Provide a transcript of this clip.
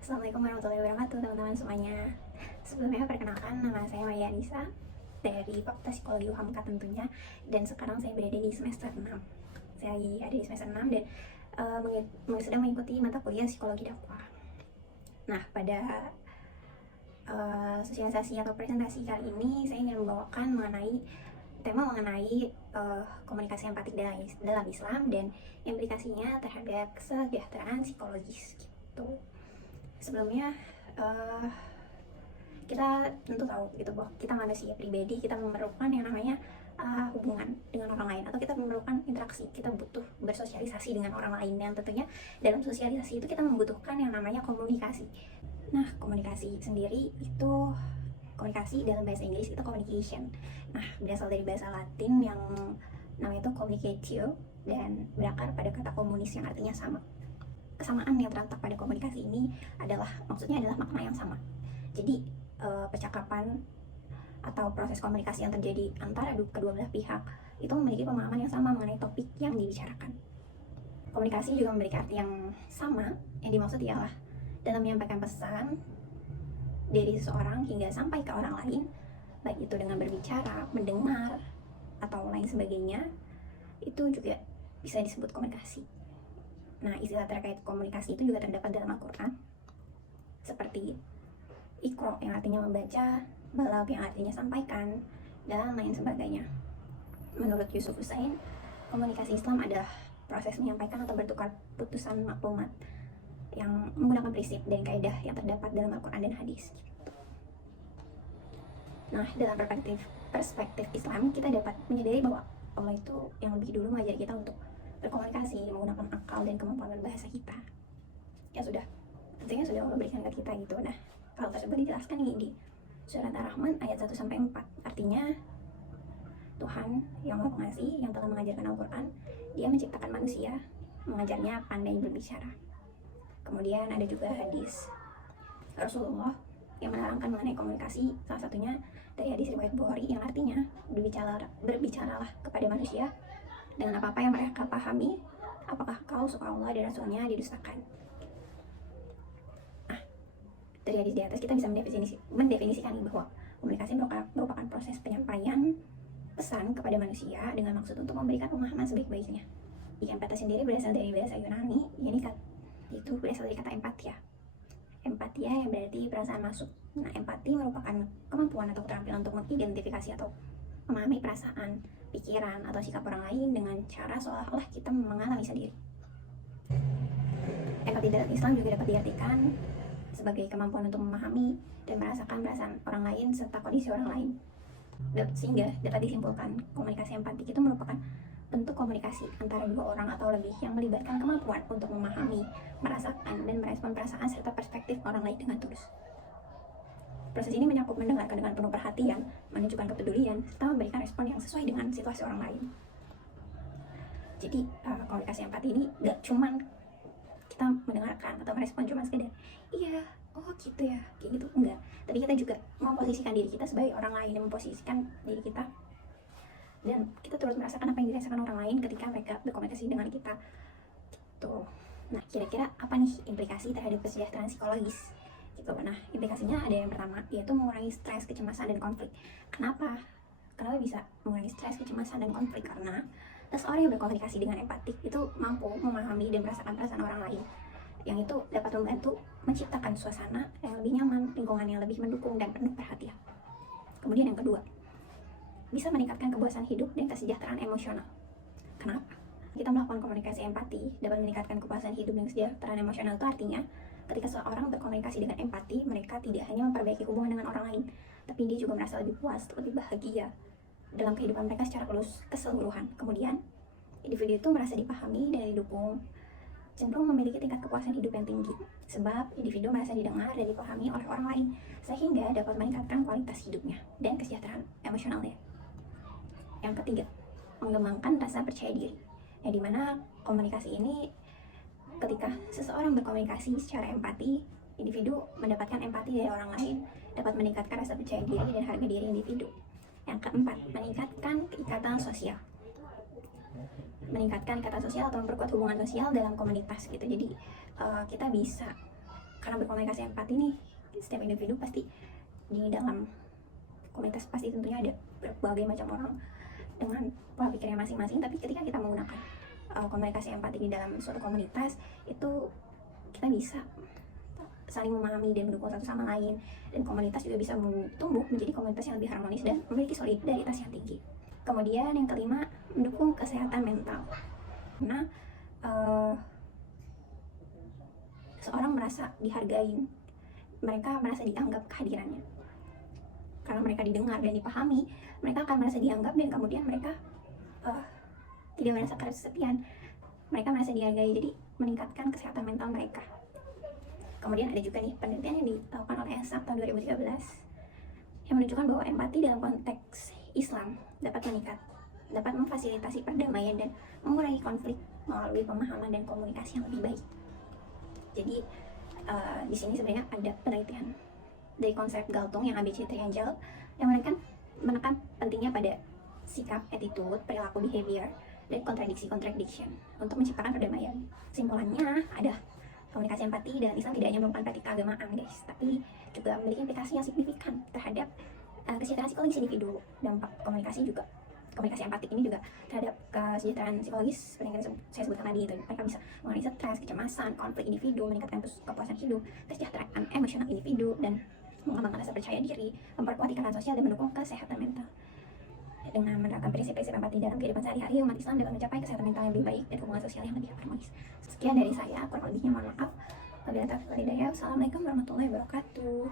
Assalamualaikum warahmatullahi wabarakatuh teman-teman semuanya. Sebelumnya perkenalkan, nama saya Maya Nisa dari Fakultas Psikologi UHAMKA tentunya. Dan sekarang saya berada di semester 6. Saya ada di semester 6 dan sedang mengikuti mata kuliah Psikologi Dakwah. Nah, pada sosialisasi atau presentasi kali ini saya ingin membawakan mengenai komunikasi empatik dalam Islam dan implikasinya terhadap kesejahteraan psikologis gitu. Sebelumnya kita tentu tahu gitu bahwa kita manusia pribadi, kita memerlukan yang namanya hubungan dengan orang lain, atau kita memerlukan interaksi, kita butuh bersosialisasi dengan orang lain, dan tentunya dalam sosialisasi itu kita membutuhkan yang namanya komunikasi. Nah, komunikasi sendiri itu, komunikasi dalam bahasa Inggris itu communication. Nah, berasal dari bahasa Latin yang namanya itu communicatio dan berakar pada kata komunis yang artinya sama. Kesamaan yang terletak pada komunikasi ini maksudnya adalah makna yang sama. Jadi percakapan atau proses komunikasi yang terjadi antara kedua belah pihak itu memiliki pemahaman yang sama mengenai topik yang dibicarakan. Komunikasi juga memiliki arti yang sama, yang dimaksud ialah dalam menyampaikan pesan dari seseorang hingga sampai ke orang lain, baik itu dengan berbicara, mendengar, atau lain sebagainya, itu juga bisa disebut komunikasi. Nah, istilah terkait komunikasi itu juga terdapat dalam Al-Quran, seperti Iqra yang artinya membaca, Balagh yang artinya sampaikan, dan lain sebagainya. Menurut Yusuf Hussein, komunikasi Islam adalah proses menyampaikan atau bertukar putusan maklumat yang menggunakan prinsip dan kaidah yang terdapat dalam Al-Quran dan hadis. Nah, dalam perspektif Islam, kita dapat menyadari bahwa Allah itu yang lebih dulu mengajari kita untuk berkomunikasi menggunakan akal dan kemampuan berbahasa kita. Tentunya sudah Allah berikan ke kita gitu. Nah, hal tersebut dijelaskan di surat Ar-Rahman ayat 1-4. Artinya, Tuhan yang Maha Pengasih yang telah mengajarkan Al-Quran, Dia menciptakan manusia, mengajarnya pandai berbicara. Kemudian ada juga hadis Rasulullah yang menerangkan mengenai komunikasi, salah satunya dari hadis riwayat Bukhari yang artinya berbicaralah kepada manusia dengan apa-apa yang mereka pahami, apakah kau suka Allah dan Rasulnya didustakan. Nah, dari hadis di atas kita bisa mendefinisikan bahwa komunikasi merupakan proses penyampaian pesan kepada manusia dengan maksud untuk memberikan pemahaman sebaik-baiknya. Empati sendiri berasal dari bahasa Yunani, itu berasal dari kata empatia. Empatia yang berarti perasaan masuk. Nah, empati merupakan kemampuan atau keterampilan untuk mengidentifikasi atau memahami perasaan, pikiran, atau sikap orang lain dengan cara seolah-olah kita mengalami sendiri. Empati dalam Islam juga dapat diartikan sebagai kemampuan untuk memahami dan merasakan perasaan orang lain serta kondisi orang lain. Sehingga dapat disimpulkan, komunikasi empatik itu merupakan bentuk komunikasi antara dua orang atau lebih yang melibatkan kemampuan untuk memahami, merasakan, dan merespon perasaan serta perspektif orang lain dengan tulus. Proses ini mencakup mendengarkan dengan penuh perhatian, menunjukkan kepedulian, serta memberikan respon yang sesuai dengan situasi orang lain. Jadi komunikasi empati ini gak cuman kita mendengarkan atau merespon cuma sekedar iya, oh gitu ya, kayak gitu, enggak. Tapi kita juga memposisikan diri kita sebagai orang lain, dan memposisikan diri kita dan kita turut merasakan apa yang dirasakan orang lain ketika mereka berkomunikasi dengan kita gitu. Nah, kira-kira apa nih implikasi terhadap kesejahteraan psikologis gitu. Nah, implikasinya ada yang pertama, yaitu mengurangi stres, kecemasan, dan konflik. Kenapa bisa mengurangi stres, kecemasan, dan konflik? Karena seseorang yang berkomunikasi dengan empatik itu mampu memahami dan merasakan perasaan orang lain, yang itu dapat membantu menciptakan suasana yang lebih nyaman, lingkungan yang lebih mendukung dan penuh perhatian. Kemudian yang kedua, bisa meningkatkan kepuasan hidup dan kesejahteraan emosional. Kenapa? Kita melakukan komunikasi empati dapat meningkatkan kepuasan hidup dan kesejahteraan emosional. Itu artinya ketika seseorang berkomunikasi dengan empati, mereka tidak hanya memperbaiki hubungan dengan orang lain, tapi dia juga merasa lebih puas, lebih bahagia dalam kehidupan mereka secara keseluruhan. Kemudian individu itu merasa dipahami dan didukung, cenderung memiliki tingkat kepuasan hidup yang tinggi, sebab individu merasa didengar dan dipahami oleh orang lain, sehingga dapat meningkatkan kualitas hidupnya dan kesejahteraan emosionalnya. Yang ketiga, mengembangkan rasa percaya diri, yang dimana komunikasi ini, ketika seseorang berkomunikasi secara empati, individu mendapatkan empati dari orang lain, dapat meningkatkan rasa percaya diri dan harga diri individu. Yang keempat, meningkatkan ikatan sosial. Meningkatkan ikatan sosial atau memperkuat hubungan sosial dalam komunitas gitu. Jadi kita bisa karena berkomunikasi empati nih, setiap individu pasti di dalam komunitas pasti tentunya ada berbagai macam orang dengan pola pikirnya masing-masing. Tapi ketika kita menggunakan komunikasi empati di dalam suatu komunitas, itu kita bisa saling memahami dan mendukung satu sama lain, dan komunitas juga bisa tumbuh menjadi komunitas yang lebih harmonis dan memiliki solidaritas yang tinggi. Kemudian yang kelima, mendukung kesehatan mental. Karena seorang merasa dihargai, mereka merasa dianggap kehadirannya. Karena mereka didengar dan dipahami, mereka akan merasa dianggap, dan kemudian mereka tidak merasa kesepian. Mereka merasa dihargai, jadi meningkatkan kesehatan mental mereka. Kemudian ada juga nih penelitian yang dilakukan oleh ESAP tahun 2013 yang menunjukkan bahwa empati dalam konteks Islam dapat memfasilitasi perdamaian dan mengurangi konflik melalui pemahaman dan komunikasi yang lebih baik. Jadi di sini sebenarnya ada penelitian dari konsep Galtung yang ABC Triangle yang menekan pentingnya pada sikap, attitude, perilaku, behavior, dan contradiction untuk menciptakan perdamaian. Kesimpulannya ada komunikasi empati dalam Islam tidak hanya merupakan praktik keagamaan, guys, tapi juga memiliki implikasi yang signifikan terhadap kesejahteraan psikologis individu. Dampak komunikasi empatik ini juga terhadap kesejahteraan psikologis seperti yang saya sebutkan tadi itu. Mereka bisa mengurangi stres, kecemasan, konflik individu, meningkatkan kepuasan hidup, kesejahteraan emosional individu, dan mengembangkan rasa percaya diri, memperkuat ikatan sosial, dan mendukung kesehatan mental. Dengan menerapkan prinsip-prinsip empati dalam kehidupan sehari-hari, umat Islam dapat mencapai kesehatan mental yang lebih baik dan hubungan sosial yang lebih harmonis. Sekian dari saya, kurang lebihnya mohon maaf. Wabillahi taufiq wal hidayah. Wassalamualaikum warahmatullahi wabarakatuh.